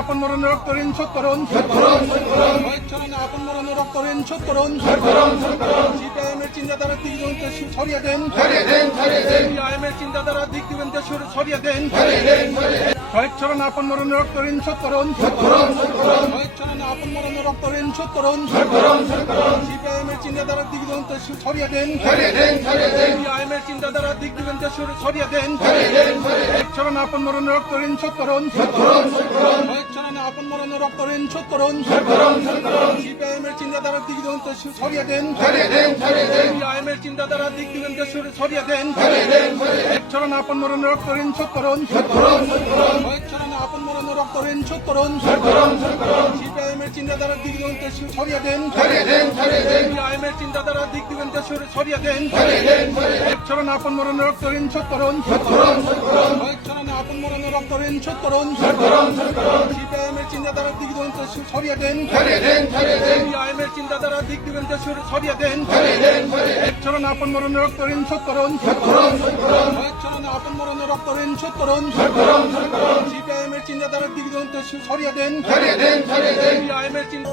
আপন মরণ রক্ত ঋণ শোধ করুন, আপন মরণ রক্ত ঋণ শোধ করুন। সিপিআইএমের চিন্তাধারা দিগদিগন্তে ছড়িয়ে দেন, সিপিআইএমের চিন্তাধারা দিগদিগন্তে ছড়িয়ে দেন। শহীদ চরণ আপন মরণ রক্ত ঋণ শোধ করুন, শহীদ চরণ আপন মরণ রক্ত ঋণ শোধ করুন। সিপিআইএমের চিন্তাধারা দিগদিগন্তে ছড়িয়ে দেন, সিপিআইএমের চিন্তাধারা দিগদিগন্তে ছড়িয়ে দেন। শহীদ চরণ আপন মরণ রক্ত ঋণ শোধ করুন, শহীদ চরণ আপন মরণ রক্ত ঋণ শোধ করুন। সিপিআইএমের চিন্তাধারা দিগদিগন্তে ছড়িয়ে দেন, সিপিআইএমের চিন্তাধারা দিগদিগন্তে ছড়িয়ে দেন। শহীদ চরণ আপন মরণ রক্ত ঋণ শোধ করুন, শহীদ চরণ আপন মরণ রক্ত ঋণ শোধ করুন। সিপিআইএমের চিন্তাধারা দিগদিগন্তে ছড়িয়ে দেন, সিপিআইএমের চিন্তাধারা দিগদিগন্তে ছড়িয়ে দেন। শহীদ চরণ আপন মরণ রক্ত ঋণ শোধ করুন, শহীদ চরণ আপন মরণ রক্ত ঋণ শোধ করুন। সিপিআইএমের চিন্তাধারা দিগদিগন্তে ছড়িয়ে দেন, সিপিআইএমের চিন্তাধারা দিগদিগন্তে ছড়িয়ে দেন। শহীদ চরণ আপন মরণ রক্ত ঋণ শোধ করুন, শহীদ চরণ আপন মরণ রক্ত ঋণ শোধ করুন। সিপিআইএমের চিন্তাধারা দিগদিগন্তে ছড়িয়ে দেন, সিপিআইএমের চিন্তা